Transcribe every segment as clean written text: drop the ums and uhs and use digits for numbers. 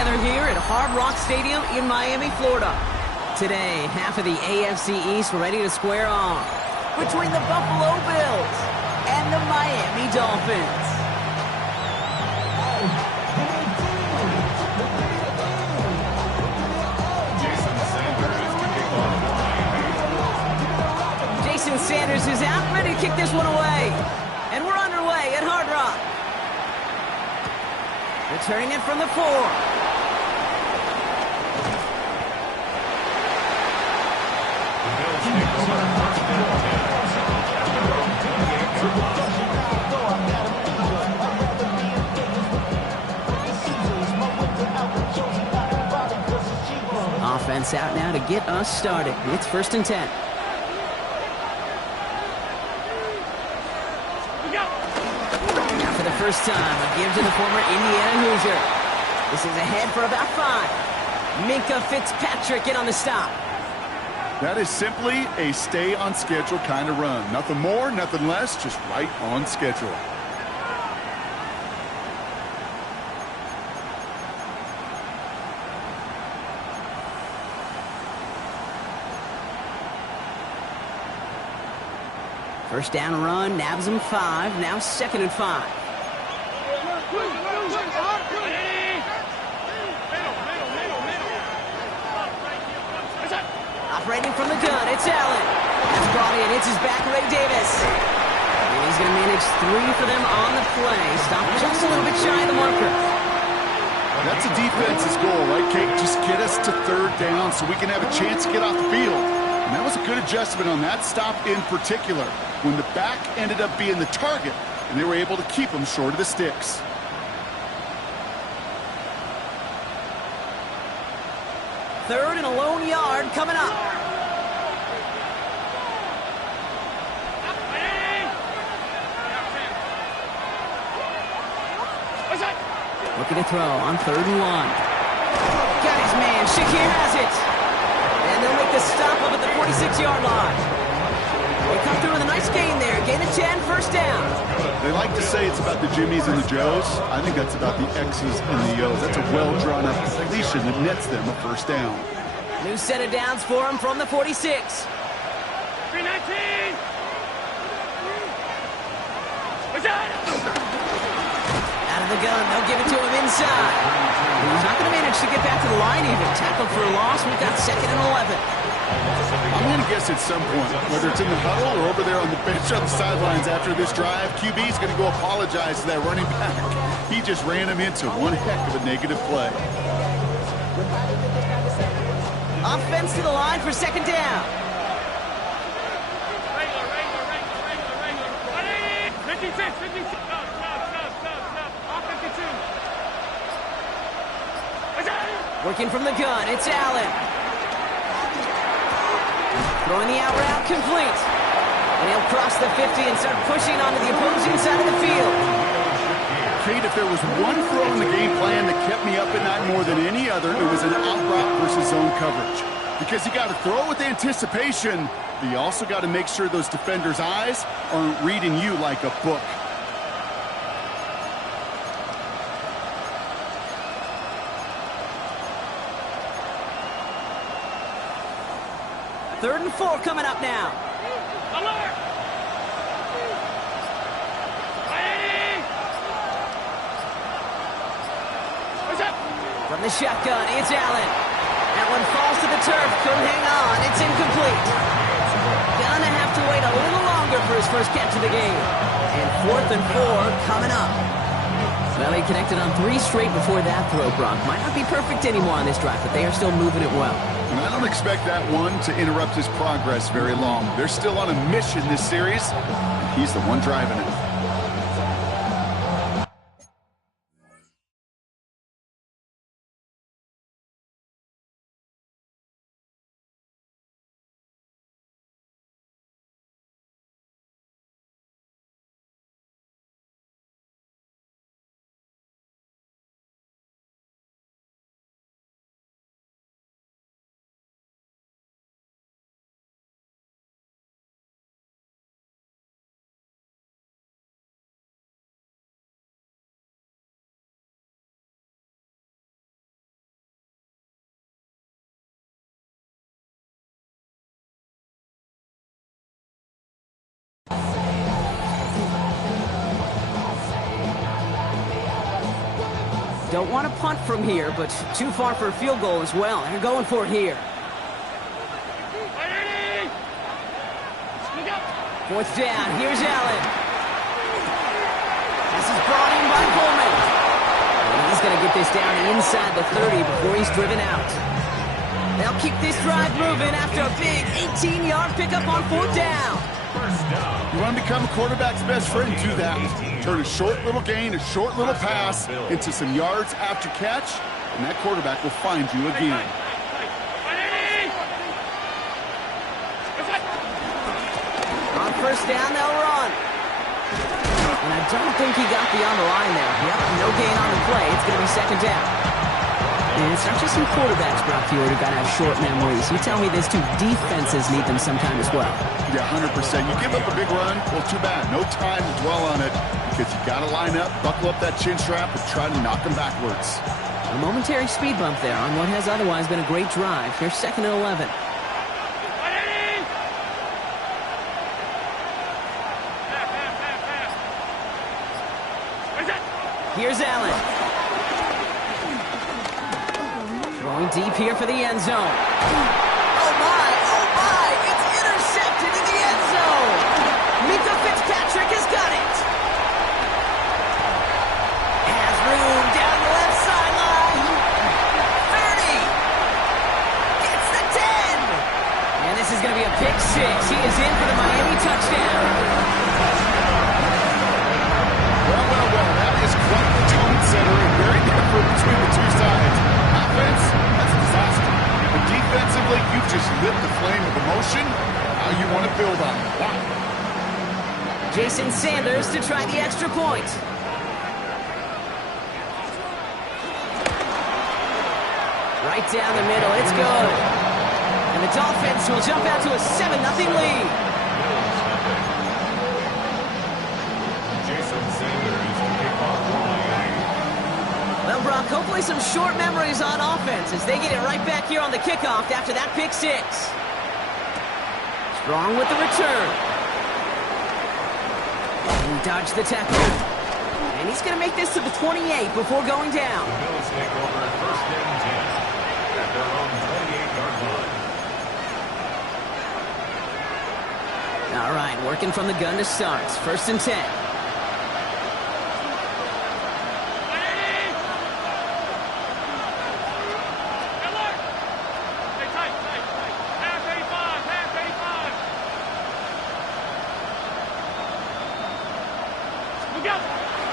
together here at Hard Rock Stadium in Miami, Florida. Today, half of the AFC East ready to square off between the Buffalo Bills and the Miami Dolphins. Jason Sanders is out, ready to kick this one away. And we're underway at Hard Rock. Returning it from the 4. Offense out now to get us started. It's 1st and 10. Now for the first time, a give to the former Indiana Hoosier. This is ahead for about 5. Minka Fitzpatrick in on the stop. That is simply a stay on schedule kind of run. Nothing more, nothing less, just right on schedule. First down run, nabs him 5, now 2nd and 5. Operating from the gun, it's Allen. That's brought in, it's his back, Ray Davis. And he's going to manage 3 for them on the play. Stop just a little bit shy of the marker. That's a defense's goal, right, Kate? Just get us to 3rd down so we can have a chance to get off the field. And that was a good adjustment on that stop in particular, when the back ended up being the target, and they were able to keep him short of the sticks. Third and a lone yard coming up. Looking to throw on 3rd and 1. Got his man. Shakir has it. And they'll make the stop up at the 46-yard line. They come through with a nice gain there. Gain of 10, 1st down. They like to say it's about the Jimmies and the Joes. I think that's about the X's and the O's. That's a well-drawn-up completion that nets them a 1st down. New set of downs for him from the 46. 319! Out of the gun, they'll give it to him inside. He's not going to manage to get back to the line even. Tackled for a loss. We've got 2nd and 11. I'm going to guess at some point, whether it's in the huddle or over there on the bench on the sidelines after this drive, QB is going to go apologize to that running back. He just ran him into one heck of a negative play. Offense to the line for 2nd down. Regular. 56. Stop. Off 52. Working from the gun, it's Allen. Throwing the out route, complete. And he'll cross the 50 and start pushing onto the opposing side of the field. Kate, if there was one throw in the game plan that kept me up at night more than any other, it was an out route versus zone coverage. Because you got to throw with anticipation, but you also got to make sure those defenders' eyes aren't reading you like a book. Third and 4 coming up now. Alert! From the shotgun, it's Allen. That one falls to the turf. Couldn't hang on. It's incomplete. Gonna have to wait a little longer for his first catch of the game. And 4th and 4 coming up. Well, he connected on 3 straight before that throw, Brock. Might not be perfect anymore on this drive, but they are still moving it well. And I don't expect that one to interrupt his progress very long. They're still on a mission this series, and he's the one driving it. Don't want to punt from here, but too far for a field goal as well. They're going for it here. Fourth down. Here's Allen. This is brought in by Coleman. And he's going to get this down inside the 30 before he's driven out. They'll keep this drive moving after a big 18-yard pickup on fourth down. You want to become a quarterback's best friend? Do that. Turn a short little gain, a short little pass into some yards after catch, and that quarterback will find you again. On first down, they'll run. And I don't think he got beyond the line there. Yep, no gain on the play. It's going to be second down. And it's not just some quarterbacks, Brock, who got to have short memories. You tell me these two defenses need them sometime as well. Yeah, 100%. You give up a big run, well, too bad. No time to dwell on it because you got to line up, buckle up that chin strap, and try to knock them backwards. A momentary speed bump there on what has otherwise been a great drive. Here's second and 11. Here's Allen. Throwing deep here for the end zone. Oh my, it's intercepted in the end zone. Mika Fitzpatrick has got it. Has room down the left sideline. 30. Gets the 10. And this is going to be a pick six. He is in for the Miami touchdown. Well, that is quite the tone setter and very different between the two sides. Offense, that's a disaster. But defensively, you've just lit the flame of emotion. Now you want to build on it. Wow. Jason Sanders to try the extra point. Right down the middle, it's good. And the Dolphins will jump out to a 7-0 lead. Well, Brock, hopefully some short memories on offense as they get it right back here on the kickoff after that pick six. Strong with the return. And he dodged the tackle. And he's going to make this to the 28 before going down. The Bills take over first and 10 at their own 28-yard line. All right, working from the gun to start. First and 10.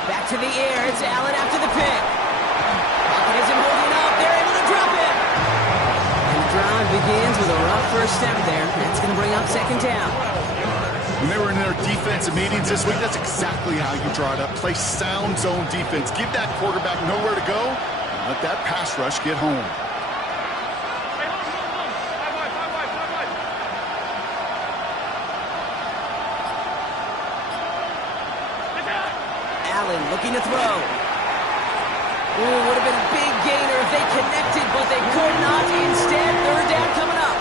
Back to the air. It's Allen after the pick. Pocket isn't holding up. They're able to drop it. And the drive begins with a rough first step there. That's going to bring up second down. When they were in their defensive meetings this week, that's exactly how you draw it up. Play sound zone defense. Give that quarterback nowhere to go. And let that pass rush get home. Allen looking to throw. Ooh, would have been a big gainer if they connected, but they could not. Instead, third down coming up.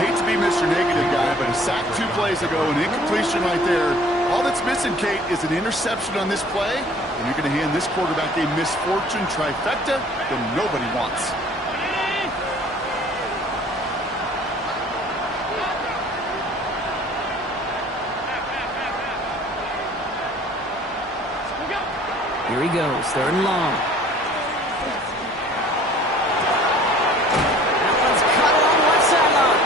Hate to be Mr. Negative guy, but a sack 2 plays ago, an incompletion right there. All that's missing, Kate, is an interception on this play, and you're going to hand this quarterback a misfortune trifecta that nobody wants. Here he goes, third and long. That one's caught along one sideline.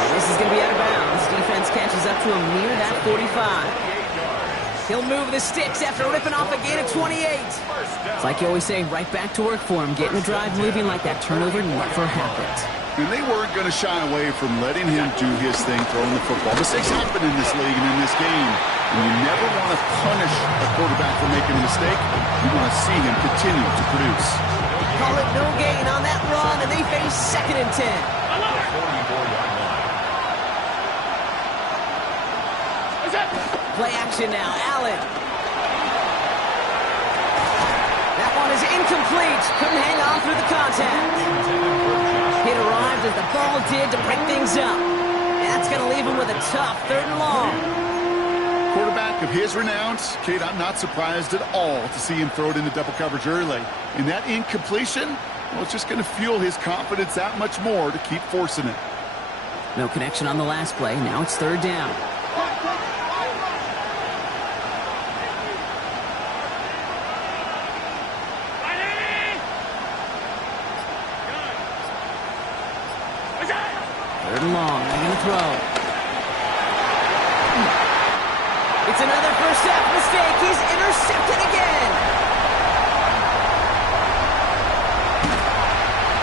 And this is going to be out of bounds. Defense catches up to him near that 45. He'll move the sticks after ripping off a gain of 28. It's like you always say, right back to work for him. Getting the drive moving like that turnover never happened. And they weren't going to shy away from letting him do his thing throwing the football. Mistakes happen in this league and in this game. And you never want to punish a quarterback for making a mistake. You want to see him continue to produce. Call it no gain on that run, and they face second and 10. Play action now, Allen. That one is incomplete. Couldn't hang on through the contact. It arrived as the ball did to break things up. And that's going to leave him with a tough third and long. quarterback of his renown, Kate, I'm not surprised at all to see him throw it into double coverage early. And that incompletion, well, it's just going to fuel his confidence that much more to keep forcing it. No connection on the last play. Now it's third down. Third and long. They're going to throw. It's another first half mistake. He's intercepted again.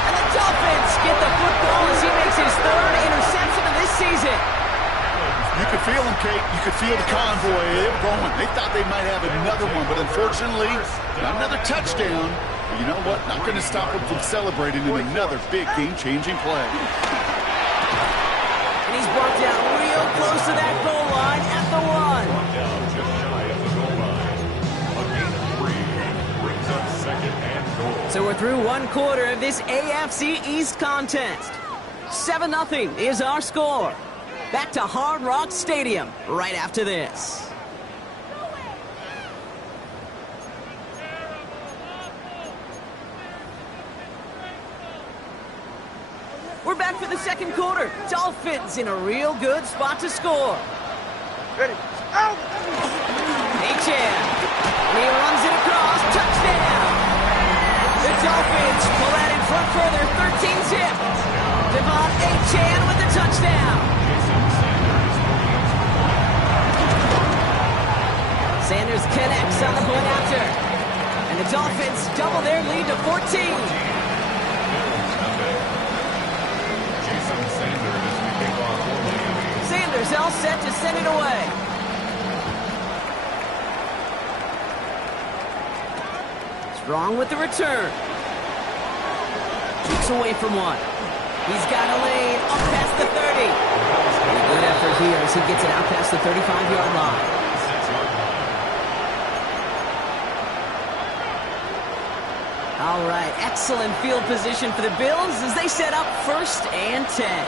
And the Dolphins get the football as he makes his third interception of this season. You could feel them, Kate. You could feel the convoy. They were going. They thought they might have another one, but unfortunately, not another touchdown. But you know what? Not going to stop them from celebrating in another big game-changing play. And he's brought down real close to that goal line at the one. Down just shy of the goal line. A gain of 3 brings up second and goal. So we're through one quarter of this AFC East contest. 7-0 is our score. Back to Hard Rock Stadium right after this. We're back for the second quarter. Dolphins in a real good spot to score. Ready. Out! H.M. He runs it across. Touchdown! The Dolphins pull out in front further. 13-zip. Devon H.M. with the touchdown. Sanders connects on the point after. And the Dolphins double their lead to 14. Sanders all set to send it away. Strong with the return. Keeps away from one. He's got a lane up past the 30. And a good effort here as he gets it out past the 35-yard line. All right, excellent field position for the Bills as they set up 1st and 10.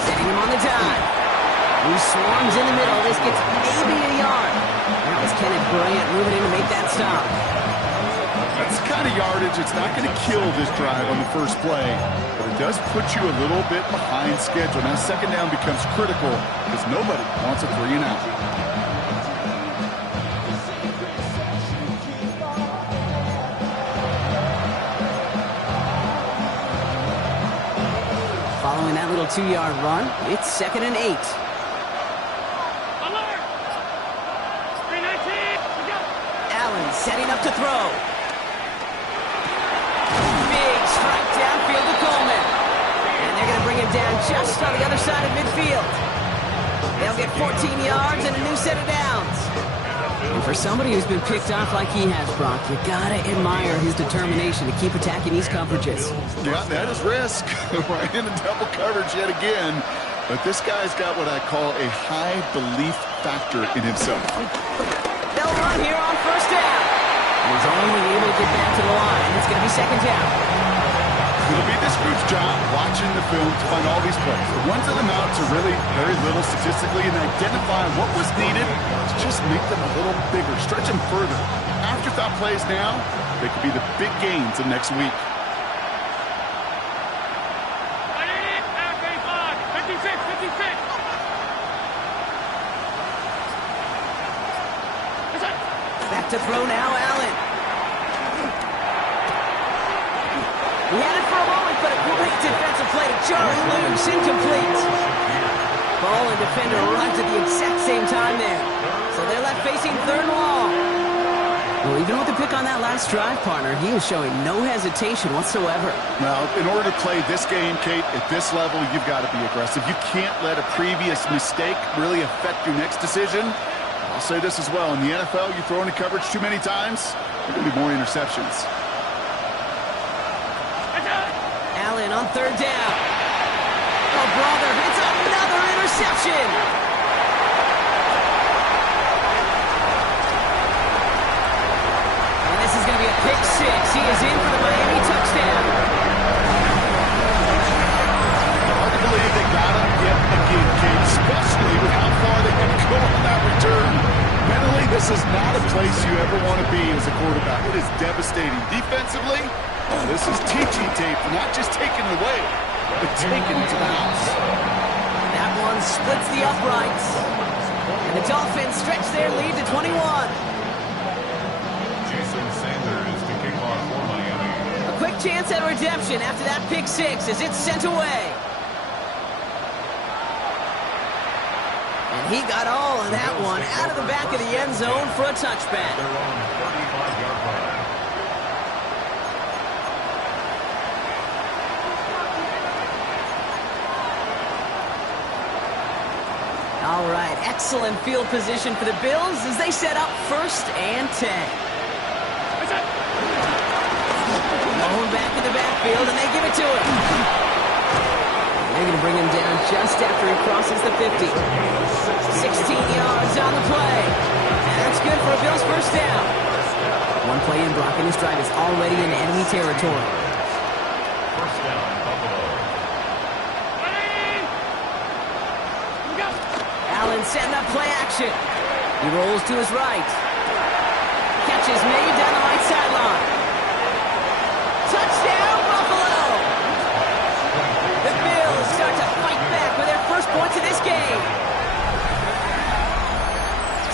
Setting him on the dive. He swarms in the middle. This gets maybe a yard. That was Kenneth Bryant moving in to make that stop. That's the kind of yardage. It's not going to kill this drive on the first play, but it does put you a little bit behind schedule. Now, second down becomes critical because nobody wants a 3 and out. Following that little 2-yard run, it's 2nd and 8. Alert! 319! Go! Allen setting up to throw. Big strike downfield to Coleman. And they're going to bring him down just on the other side of midfield. They'll get 14 yards and a new set of downs. And for somebody who's been picked off like he has, Brock, you gotta admire his determination to keep attacking these coverages. Yeah, that is risk. Right into double coverage yet again. But this guy's got what I call a high belief factor in himself. They'll run here on 1st down. And he's only able to get back to the line. It's going to be 2nd down. It'll be this group's job watching the film to find all these plays. The ones that amount to really very little statistically and identify what was needed to just make them a little bigger, stretch them further. Afterthought plays now, they could be the big gains of next week. 56, 56! Back to throw now, Allen. He had it for a moment, but a great defensive play to Charlie loose, incomplete. Ball and defender arrived at the exact same time there. So they're left facing 3rd and long. Well, even with the pick on that last drive, partner, he is showing no hesitation whatsoever. Now, in order to play this game, Kate, at this level, you've got to be aggressive. You can't let a previous mistake really affect your next decision. I'll say this as well. In the NFL, you throw into coverage too many times, there are going to be more interceptions. Allen on 3rd down. Oh, brother, it's another interception. And this is going to be a pick 6. He is in for the Miami touchdown. Hard to believe they got him yet again, Kate, especially with how far go on that return. Mentally, this is not a place you ever want to be as a quarterback. It is devastating. Defensively, this is teaching tape, not just taking it away, but taking it to the house. That one splits the uprights. And the Dolphins stretch their lead to 21. Jason Sanders to kick off for Miami. A quick chance at redemption after that pick six as it's sent away. And he got all of that one out of the back of the end zone for a touchback. They're on 35-yard line. All right, excellent field position for the Bills as they set up 1st and 10. Going back in the backfield, and they give it to him. They're going to bring him down just after he crosses the 50. 16 yards on the play. And that's good for a Bills first down. One play in blocking this drive is already in enemy territory. First down, Buffalo. Allen setting up play action. He rolls to his right. Catch is made down the right sideline. Touchdown, Buffalo! The Bills start to fight back with their first points of this game.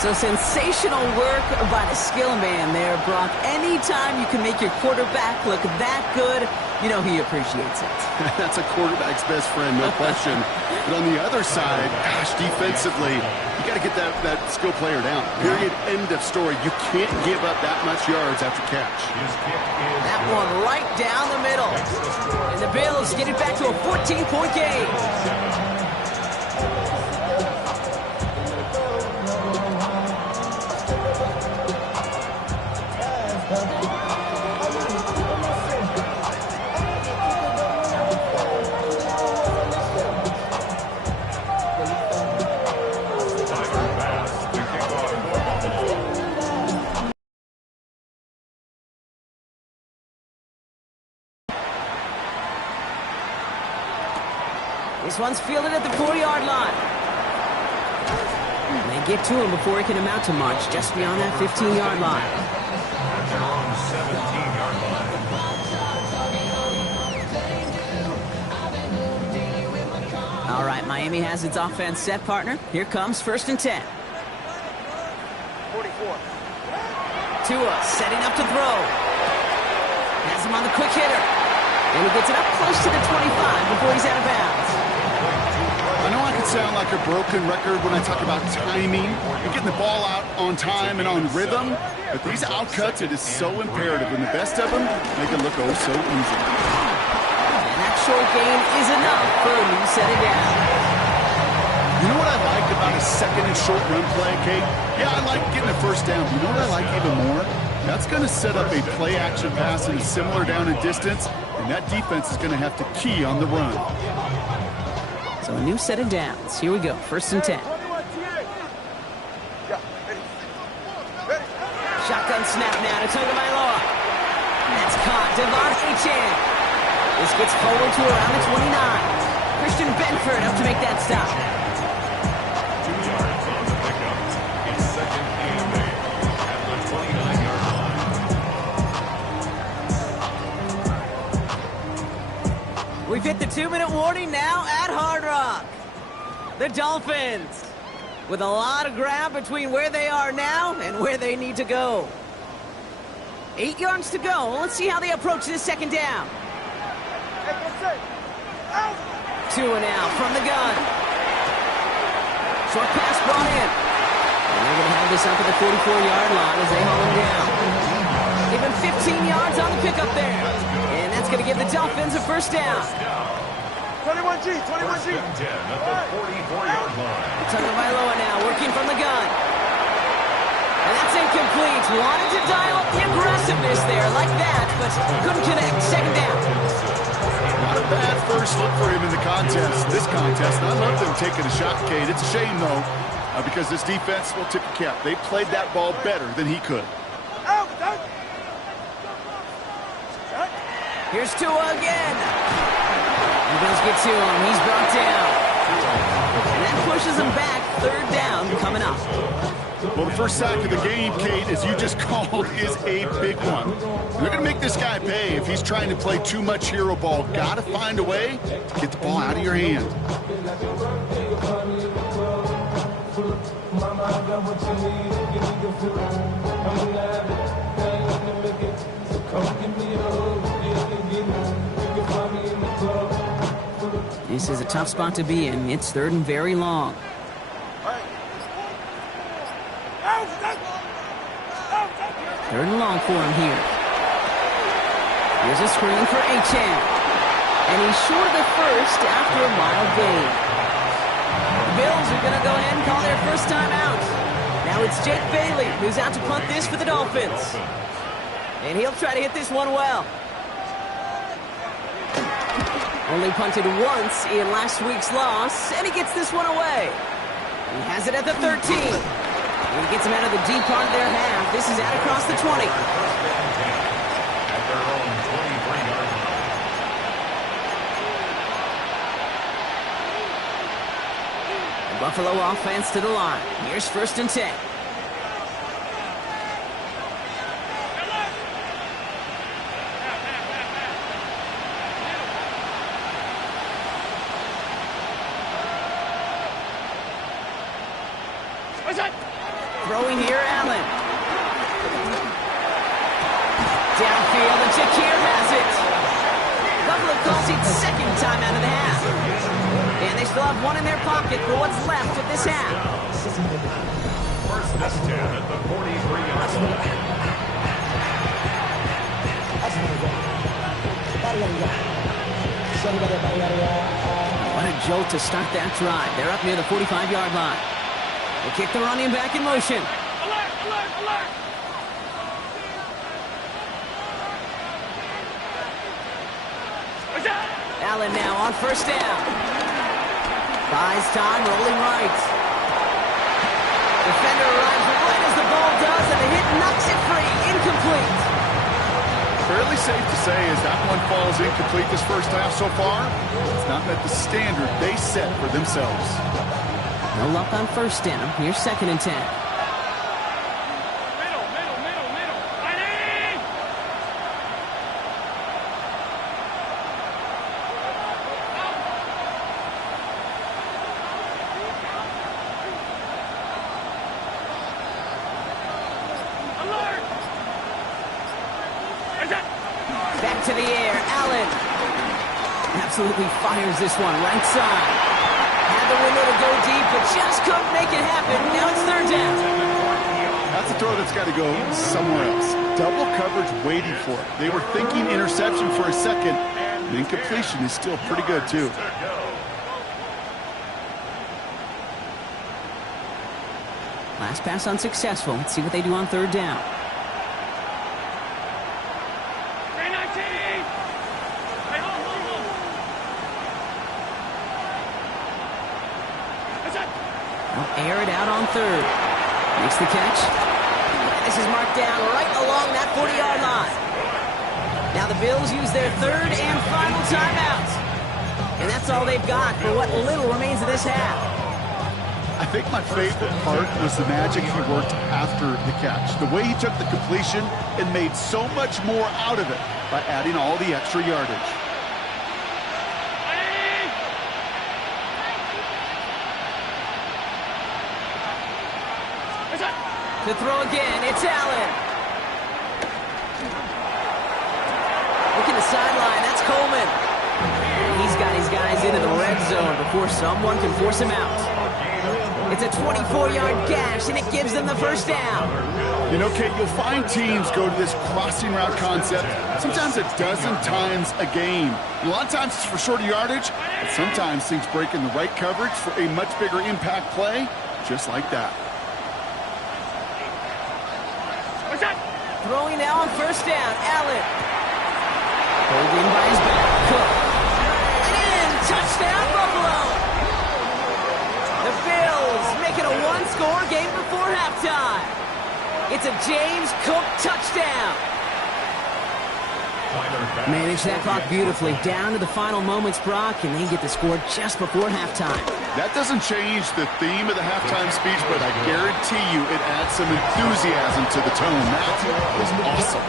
So sensational work by the skill man there, Brock. Anytime you can make your quarterback look that good, you know he appreciates it. That's a quarterback's best friend, no question. But on the other side, gosh, defensively, you got to get that skill player down. Period. End of story. You can't give up that much yards after catch. That one right down the middle. And the Bills get it back to a 14-point game. This one's fielded at the 4-yard line. And they get to him before he can amount to much, just beyond that 15-yard line. They're on 17-yard line. All right, Miami has its offense set, partner. Here comes 1st and 10. 44. Tua setting up to throw. Has him on the quick hitter. And he gets it up close to the 25 before he's out of bounds. I know I can sound like a broken record when I talk about timing and getting the ball out on time and on rhythm, but these outcuts, it is so imperative, and the best of them make it look oh so easy. And that short gain is enough for a new set of down. You know what I like about a second and short run play, Kate? Yeah, I like getting a first down. You know what I like even more? That's going to set up a play-action pass in a similar down and distance, and that defense is going to have to key on the run. So a new set of downs. Here we go. 1st and 10. Shotgun snap now to Tagovailoa. That's caught. Devon Achane. This gets forward to around the 29. Christian Benford up to make that stop. 2 yards on the pickup. It's 2nd and 8 at the 29-yard line. We've hit the 2-minute warning now at Hard Rock. The Dolphins with a lot of ground between where they are now and where they need to go. 8 yards to go. Let's see how they approach this second down. Tua now from the gun. Short pass brought in. And they're going to have this up at the 44-yard line as they haul him down. Give him 15 yards on the pickup there. And that's going to give the Dolphins a first down. 21G, 21G. 10 at the 44-yard line. Tagovailoa now working from the gun. And that's incomplete. Wanted to dial up the aggressiveness there like that, but couldn't connect. Second down. Not a bad first look for him in the this contest. And I love them taking a shot, Kate. It's a shame, though, because this defense will tip the cap. They played that ball better than he could. Here's Tua again. The Bills get to him. He's brought down. And that pushes him back. 3rd down. coming up. Well, the first sack of the game, Kate, as you just called, is a big one. They're going to make this guy pay if he's trying to play too much hero ball. Got to find a way to get the ball out of your hand. This is a tough spot to be in. It's third and very long. Third and long for him here. Here's a screen for Achan. And he's short of the first after a mild gain. The Bills are going to go ahead and call their first time out. Now it's Jake Bailey who's out to punt this for the Dolphins. And he'll try to hit this one well. Only punted once in last week's loss, and he gets this one away. He has it at the 13. And he gets him out of the deep part of their half. This is out across the 20. At their own 23-yard line. The Buffalo offense to the line. Here's 1st and 10. Throwing here, Allen. Downfield, and Shakir has it. Buffalo calls it second time out of the half. And they still have one in their pocket for what's left of this half. First and 10 at the 43-yard line. What a jolt to start that drive. They're up near the 45-yard line. They kick the running back in motion. Alert, alert, alert! Allen now on 1st down. Buys time, rolling right. Defender arrives right as the ball does, and the hit knocks it free. Incomplete. Fairly safe to say as that one falls incomplete this first half so far, it's not met the standard they set for themselves. No luck on 1st down. Here's 2nd and 10. Middle. Fighting! Alert! Back to the air. Allen absolutely fires this one right side. Had the window to go deep, but just couldn't make it happen. Now it's 3rd down. That's a throw that's got to go somewhere else. Double coverage waiting for it. They were thinking interception for a second. The incompletion is still pretty good, too. Last pass unsuccessful. Let's see what they do on 3rd down. They'll air it out on 3rd. Makes the catch. This is marked down right along that 40-yard line. Now the Bills use their 3rd and final timeout. And that's all they've got for what little remains of this half. I think my favorite part was the magic he worked after the catch. The way he took the completion and made so much more out of it by adding all the extra yardage. To throw again, it's Allen. Look at the sideline, that's Coleman. He's got his guys into the red zone before someone can force him out. It's a 24-yard gash, and it gives them the 1st down. You know, Kate, you'll find teams go to this crossing route concept sometimes a dozen times a game. A lot of times it's for shorter yardage, but sometimes things break in the right coverage for a much bigger impact play, just like that. Throwing now on 1st down, Allen. Holding by his back, Cook. And in, touchdown, Buffalo. The Bills make it a one-score game before halftime. It's a James Cook touchdown. Manage that clock beautifully. Down to the final moments, Brock, and they get the score just before halftime. That doesn't change the theme of the halftime speech, but I guarantee you it adds some enthusiasm to the tone. That was awesome.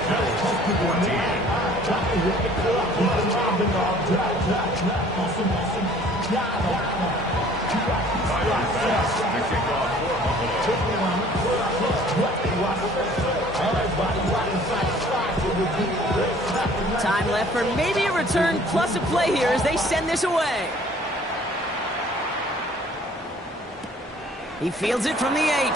Time left for maybe a return plus a play here as they send this away. He fields it from the 8.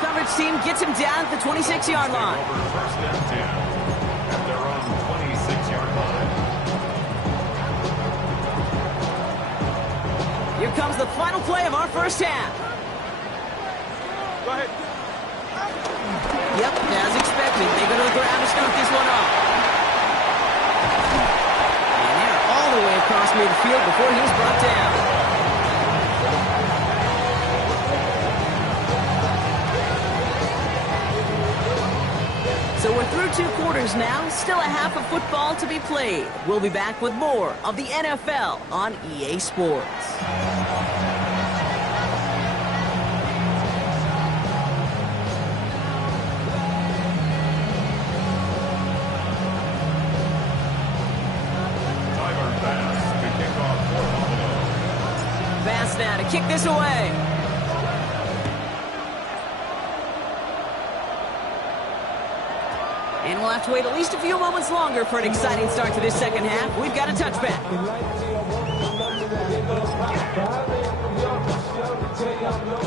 Coverage team gets him down at the 26-yard line. First and 10 at their own 26-yard line. Here comes the final play of our first half. Go ahead. Yep, as expected. They go to the ground to start this one off. And they're all the way across midfield before he's brought down. So we're through 2 quarters now, still a half of football to be played. We'll be back with more of the NFL on EA Sports. Fast now to kick this away. And we'll have to wait at least a few moments longer for an exciting start to this second half. We've got a touchback.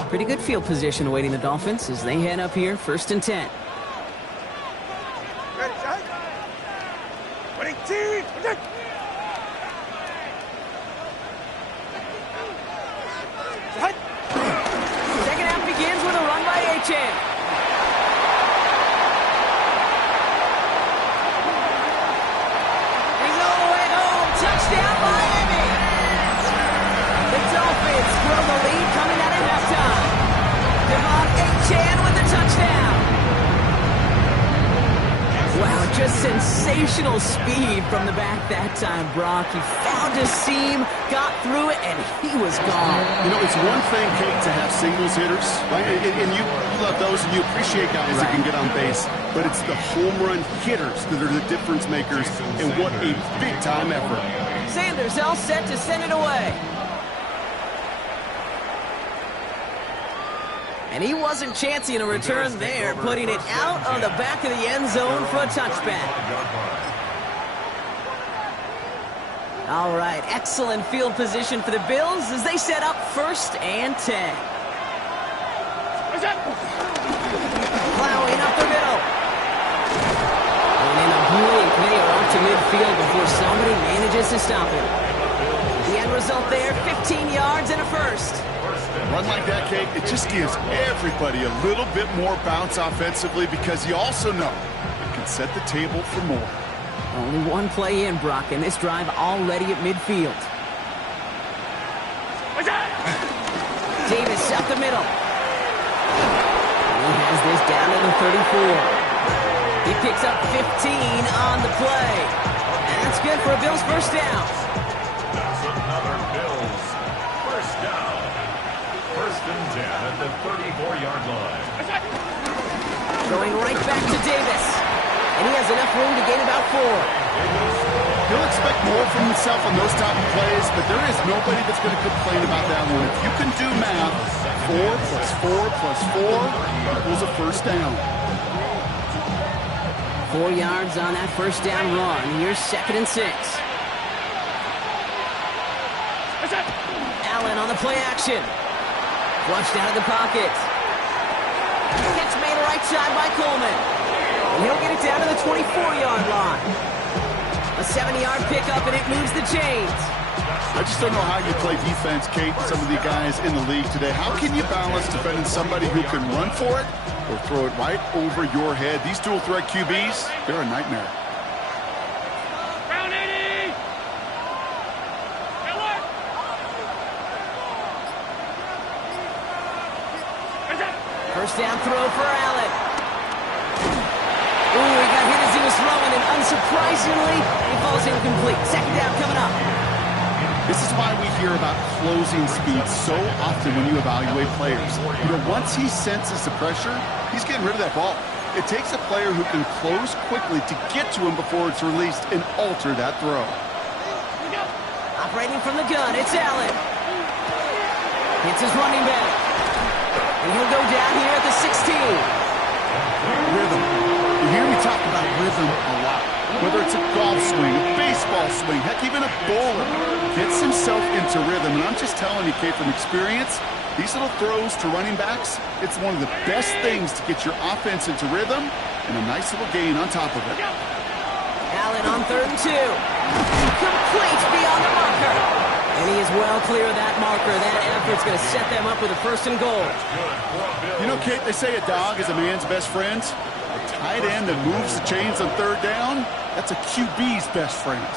Pretty good field position awaiting the Dolphins as they head up here, 1st and 10. Ready, shot. Winning team. Second half begins with a run by H.M. Touchdown, Miami! The Dolphins throw the lead coming out of halftime. Devon Achane with the touchdown. Wow, just sensational speed from the back that time, Brock. He found his seam, got through it, and he was gone. You know, it's one thing, Kate, to have singles hitters, right? And you love those, and you appreciate guys that can get on base. But it's the home run hitters that are the difference makers, and what a big-time effort. Sanders all set to send it away. And he wasn't chancing a return there, putting it out on the back of the end zone for a touchback. All right, excellent field position for the Bills as they set up 1st and 10. Plowing up the middle. And in a brilliant play off to midfield before somebody manages to stop him. The end result there, 15 yards and a first. Run like that, Kate, it just gives everybody a little bit more bounce offensively because you also know it can set the table for more. Only one play in, Brock, and this drive already at midfield. Davis up the middle. And he has this down to the 34. He picks up 15 on the play. And that's good for a Bills first down. That's another Bills first down. 1st and 10 at the 34-yard line. Going right back to Davis. And he has enough room to gain about 4. He'll expect more from himself on those type of plays, but there is nobody that's going to complain about that one. If you can do math, 4 plus 4 plus 4 equals a first down. 4 yards on that first down run. Here's 2nd and 6. Allen on the play action. Flushed out of the pocket. Catch made right side by Coleman. And he'll get it down to the 24-yard line. A 70-yard pickup, and it moves the chains. I just don't know how you play defense, Kate, some of the guys in the league today. How can you balance defending somebody who can run for it or throw it right over your head? These dual-threat QBs, they're a nightmare. Round 80! First down throw for Allen. Ooh, he got hit as he was throwing, and incomplete. Second down coming up. This is why we hear about closing speed so often when you evaluate players. You know, once he senses the pressure, he's getting rid of that ball. It takes a player who can close quickly to get to him before it's released and alter that throw. Operating from the gun, it's Allen. It's his running back. And he'll go down here at the 16. Rhythm. You hear me talk about rhythm a lot. Whether it's a golf swing, a baseball swing, heck, even a bowler gets himself into rhythm. And I'm just telling you, Kate, from experience, these little throws to running backs, it's one of the best things to get your offense into rhythm and a nice little gain on top of it. Allen on 3rd and 2. Complete beyond the marker. And he is well clear of that marker. That effort's going to set them up with a 1st and goal. You know, Kate, they say a dog is a man's best friend. A tight end that moves the chains on 3rd down, that's a QB's best friend.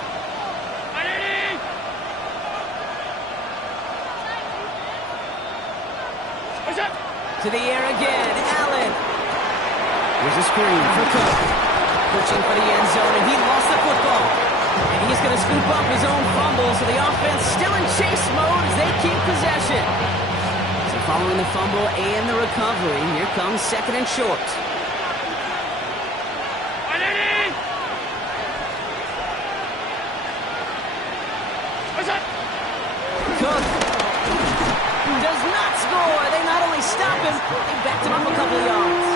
To the air again, Allen. Here's a screen for Cook. Pushing for the end zone, and he lost the football. And he's going to scoop up his own fumble, so the offense still in chase mode as they keep possession. So following the fumble and the recovery, here comes 2nd and short. Cook does not score. They not only stop him, they backed him up a couple of yards.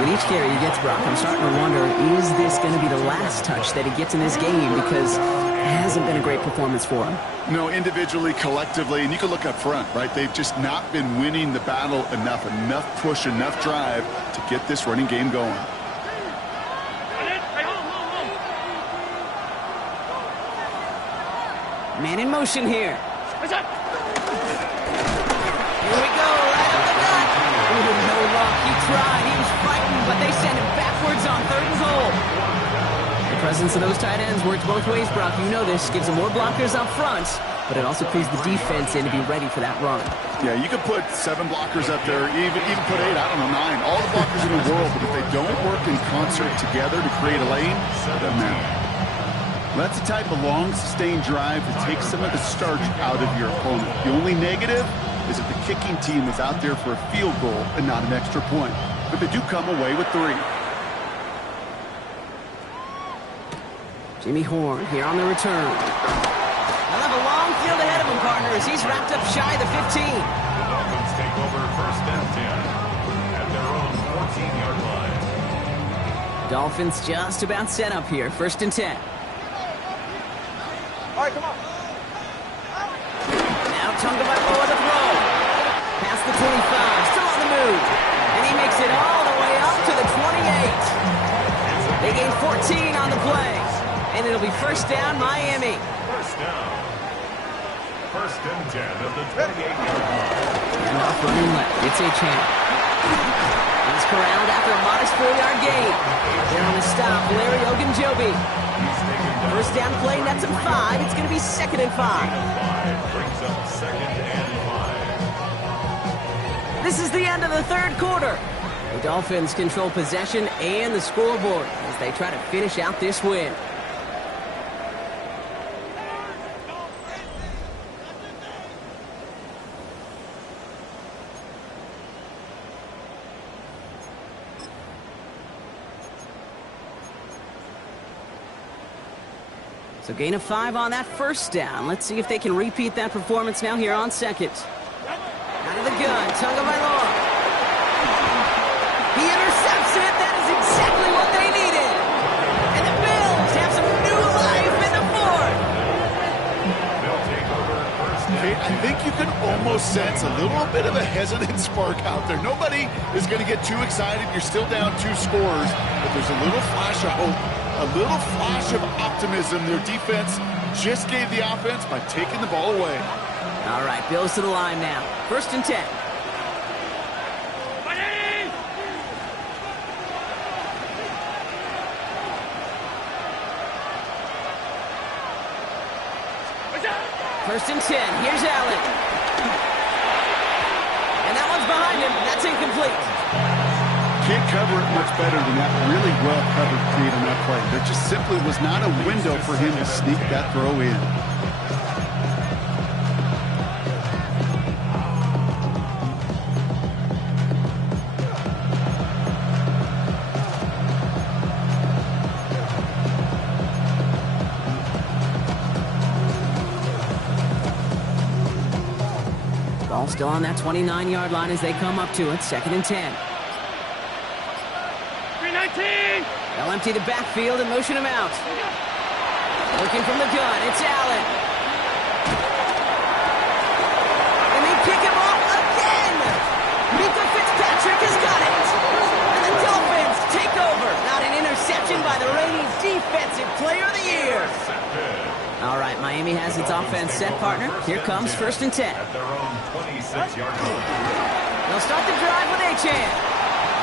With each carry he gets, Brock, I'm starting to wonder, is this going to be the last touch that he gets in this game? Because it hasn't been a great performance for him. No, individually, collectively, and you can look up front, right? They've just not been winning the battle enough push, enough drive to get this running game going. Man in motion here. Here we go, right up the gut. Ooh, no luck. He tried. He was fighting, but they send him backwards on 3rd and goal. The presence of those tight ends works both ways, Brock. You know this. Gives them more blockers up front, but it also clues the defense in to be ready for that run. Yeah, you could put 7 blockers up there, even put 8, I don't know, 9. All the blockers in the world, but if they don't work in concert together to create a lane, it doesn't matter. That's the type of long, sustained drive that takes some of the starch out of your opponent. The only negative is that the kicking team is out there for a field goal and not an extra point. But they do come away with 3. Jimmy Horn here on the return. He'll have a long field ahead of him, partners. He's wrapped up shy of the 15. The Dolphins take over 1st and 10 at their own 14-yard line. Dolphins just about set up here. 1st and 10. All right, come on. Now Tagovailoa the throw. Past the 25, still on the move. And he makes it all the way up to the 28. They gain 14 on the play. And it'll be 1st down, Miami. 1st down. 1st and 10 at the 28-yard line. And off running left, it's Achane. He's corralled after a modest 4-yard gain. There on the stop, Larry Ogunjobi. 1st down play, nets him 5. It's going to be 2nd and 5. Brings up 2nd and 5. This is the end of the 3rd quarter. The Dolphins control possession and the scoreboard as they try to finish out this win. So gain of 5 on that 1st down. Let's see if they can repeat that performance now here on 2nd. Out of the gun, Tagovailoa. He intercepts it. That is exactly what they needed. And the Bills have some new life in the 4th. They'll take over 1st and 10. I think you can almost sense a little bit of a hesitant spark out there. Nobody is going to get too excited. You're still down 2 scores, but there's a little flash of hope. A little flash of optimism. Their defense just gave the offense by taking the ball away. All right, Bills to the line now. 1st and 10. First and 10. Here's Allen. And that one's behind him. That's incomplete. can't cover it much better than that really well-covered create on that play. There just simply was not a window for him to sneak that throw in. Ball still on that 29-yard line as they come up to it. 2nd and 10. 319. They'll empty the backfield and motion him out. Looking from the gun, it's Allen. And they pick him off again. Mika Fitzpatrick has got it. And the Dolphins take over. Not an interception by the reigning Defensive Player of the Year. All right, Miami has its offense set, partner. Here comes 1st and 10. At their own 26-yard line. They'll start the drive with Achane.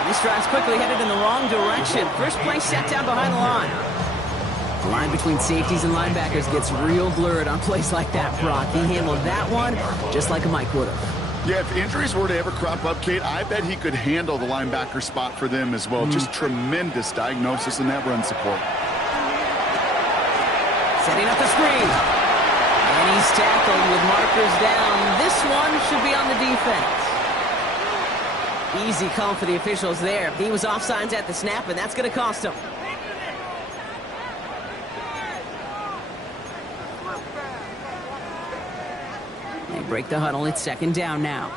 This drive's quickly headed in the wrong direction. First play set down behind the line. The line between safeties and linebackers gets real blurred on plays like that, Brock. He handled that one just like a Mike would have. Yeah, if injuries were to ever crop up, Kate, I bet he could handle the linebacker spot for them as well. Just tremendous diagnosis in that run support. Setting up the screen. And he's tackled with markers down. This one should be on the defense. Easy call for the officials there. He was offsides at the snap, and that's going to cost him. They break the huddle. It's 2nd down now.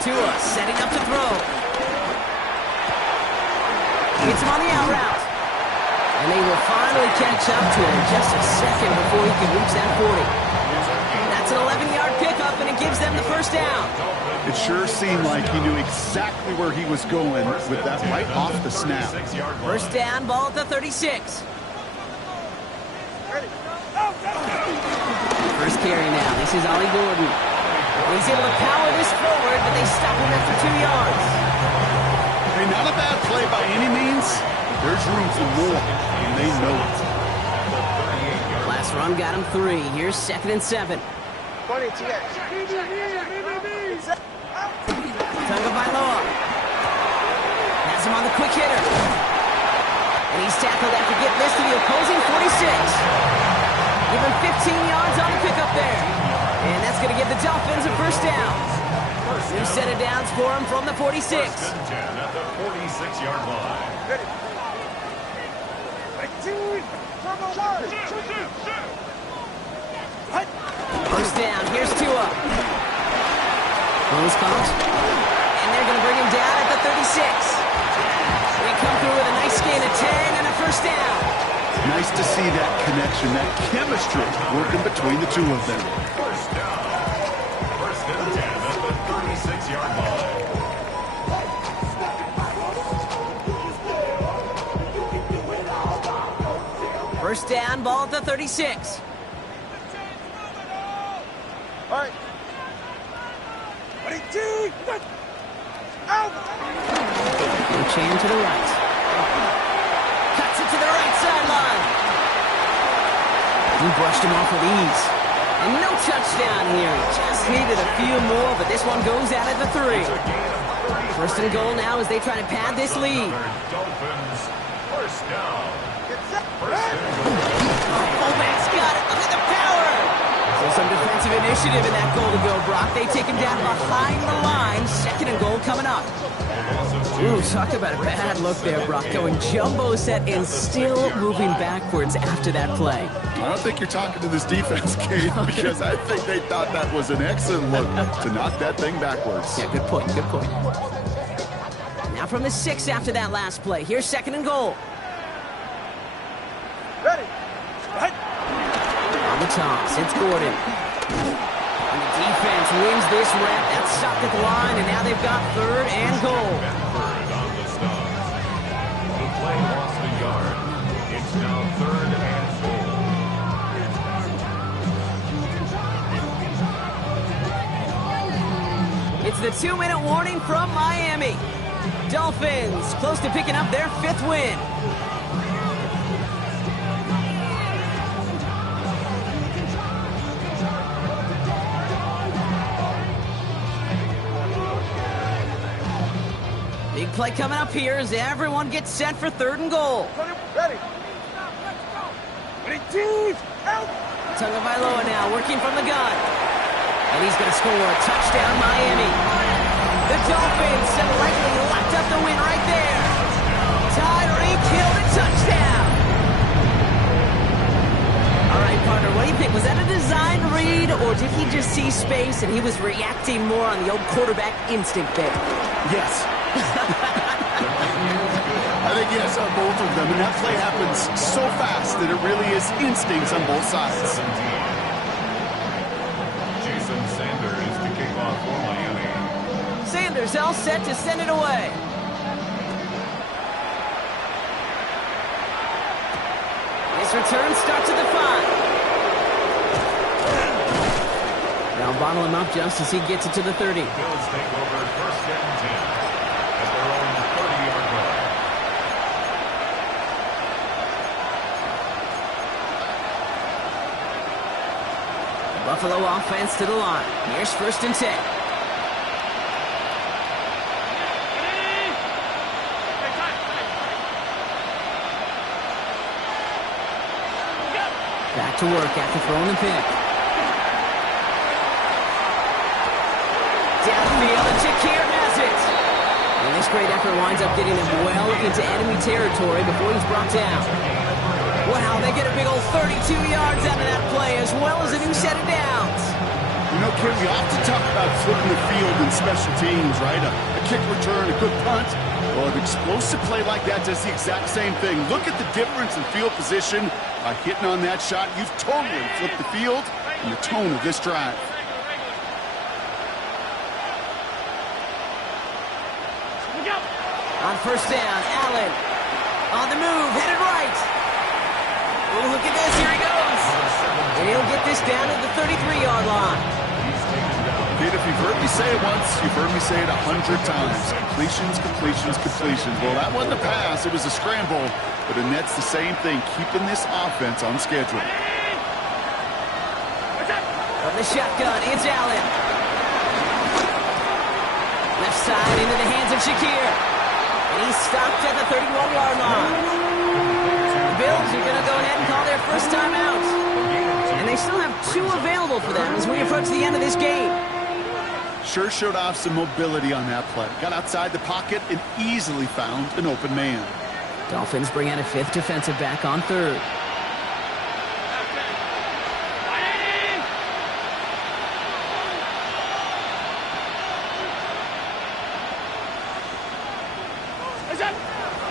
Tua setting up to throw. Hits him on the out route. And they will finally catch up to him in just a second before he can reach that 40. That's an 11-yard pickup, and it gives them the 1st down. It sure seemed like he knew exactly where he was going with that right off the snap. 1st down, ball at the 36. First carry now. This is Ollie Gordon. He's able to power this forward, but they stop him after 2 yards. Hey, not a bad play by any means. There's room for more, and they know it. Last run got him 3. Here's 2nd and 7. Tagovailoa has him on the quick hitter. And he's tackled after getting this to the opposing 46. Give him 15 yards on the pickup there. And that's going to give the Dolphins a 1st down. New set of downs for him from the 46. 1st and 10 at the 46-yard line. First down, here's Tua. Close count. And they're going to bring him down at the 36. They come through with a nice gain of 10 and a 1st down. Nice to see that connection, that chemistry working between the two of them. 1st down. 1st and 10 at the 36-yard line. First down, ball at the 36. All right. 22. Out. Chan to the right. Cuts it to the right sideline. He brushed him off with ease. And no touchdown here. He just needed a few more, but this one goes out at the 3. 1st and goal now as they try to pad this lead. Dolphins, 1st down. Fullback's got it. Look at the power. So some defensive initiative in that goal to go, Brock. They take him down behind the line. 2nd and goal coming up. Ooh, talk about a bad look there, Brock. Going jumbo set and still moving backwards after that play. I don't think you're talking to this defense, Kate, because I think they thought that was an excellent look to knock that thing backwards. Yeah, good point, good point. Now from the 6 after that last play. Here's 2nd and goal. Ready. Right. On the toss, it's Gordon. And the defense wins this rep. That's stopped at the line, and now they've got 3rd and goal. Bedford on the stop. The play lost a yard. It's now 3rd and goal. It's the 2-minute warning from Miami. Dolphins close to picking up their 5th win. play coming up here as everyone gets set for 3rd and goal. Ready. 18. Out. Tagovailoa now working from the gun. And he's going to score a touchdown, Miami. The Dolphins have likely locked up the win right there. Tyreek Hill, a touchdown. All right, partner, what do you think? Was that a design read, or did he just see space and he was reacting more on the old quarterback instinct there? Yes. I think yes on both of them, and that play happens so fast that it really is instincts on both sides. Jason Sanders to kick off for Miami. Sanders all set to send it away. This return starts at the 5. Now bottle him up just as he gets it to the 30. Bills take over 1st and 10 at their own 30-yard line. Buffalo offense to the line. Here's 1st and 10. Back to work after throwing the pick. Downfield, and Shakir has it. And this great effort winds up getting him well into enemy territory before he's brought down. Wow, they get a big old 32 yards out of that play, as well as a new set of downs. You know, Kim, we often talk about flipping the field in special teams, right? A kick return, a good punt. Well, an explosive play like that does the exact same thing. Look at the difference in field position. By hitting on that shot, you've totally flipped the field and the tone of this drive. On 1st down, Allen on the move, headed right. Oh, look at this, here he goes. And he'll get this down to the 33-yard line. Kid, if you've heard me say it once, you've heard me say it 100 times. Completions, completions, completions. Well, that wasn't a pass, it was a scramble. But the net's the same thing, keeping this offense on schedule. From the shotgun, it's Allen. Left side into the hands of Shakir. And he's stopped at the 31-yard line. The Bills are going to go ahead and call their first timeout. And they still have 2 available for them as we approach the end of this game. Sure showed off some mobility on that play. Got outside the pocket and easily found an open man. Dolphins bring out a 5th defensive back on 3rd.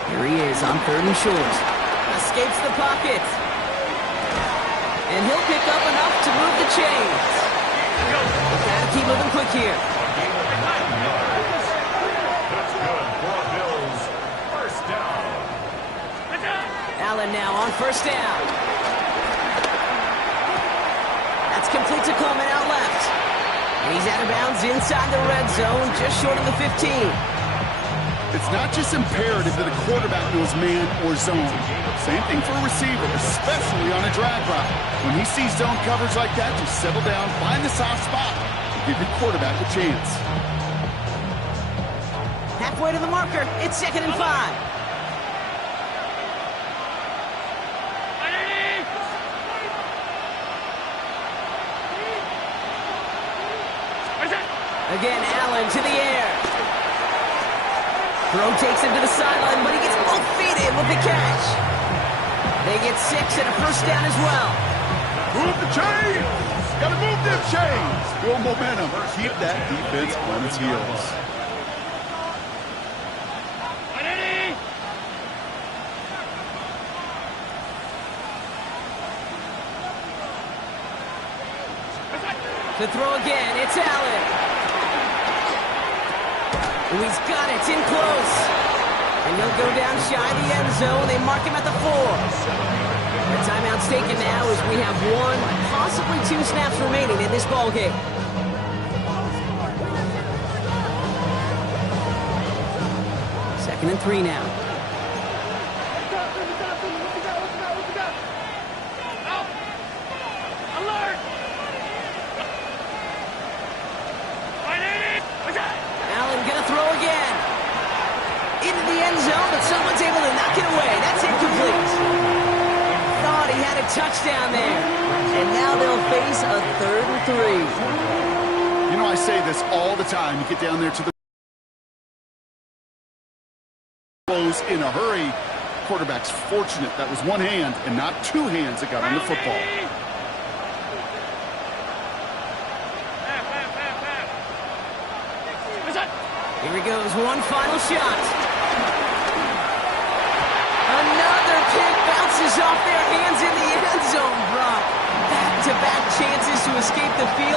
Here he is on 3rd and short. Escapes the pocket. And he'll pick up enough to move the chains. Gotta keep moving quick here. That's good for Bills. 1st down. Allen now on 1st down. That's complete to Coleman out left. And he's out of bounds inside the red zone, just short of the 15. It's not just imperative that a quarterback knows man or zone. Same thing for a receiver, especially on a drag route. When he sees zone coverage like that, just settle down, find the soft spot, and give your quarterback a chance. Halfway to the marker, it's 2nd and 5. Again, Allen to the air. Throw takes him to the sideline, but he gets both feet in with the catch. They get 6 and a 1st down as well. Move the chains! Gotta move them chains! Build momentum. Keep that defense on its heels. To throw again, it's Allen. He's got it, it's in close. And he'll go down shy of the end zone. They mark him at the 4. The timeout's taken now as we have 1, possibly 2 snaps remaining in this ball game. Second and 3 now. end zone, but someone's able to knock it away. That's incomplete. Thought he had a touchdown there. And now they'll face a 3rd and 3. You know, I say this all the time. You get down there to the close in a hurry. Quarterback's fortunate that was one hand and not two hands that got on the football. Here he goes, one final shot. Another pick bounces off their hands in the end zone, Brock. Back-to-back chances to escape the field.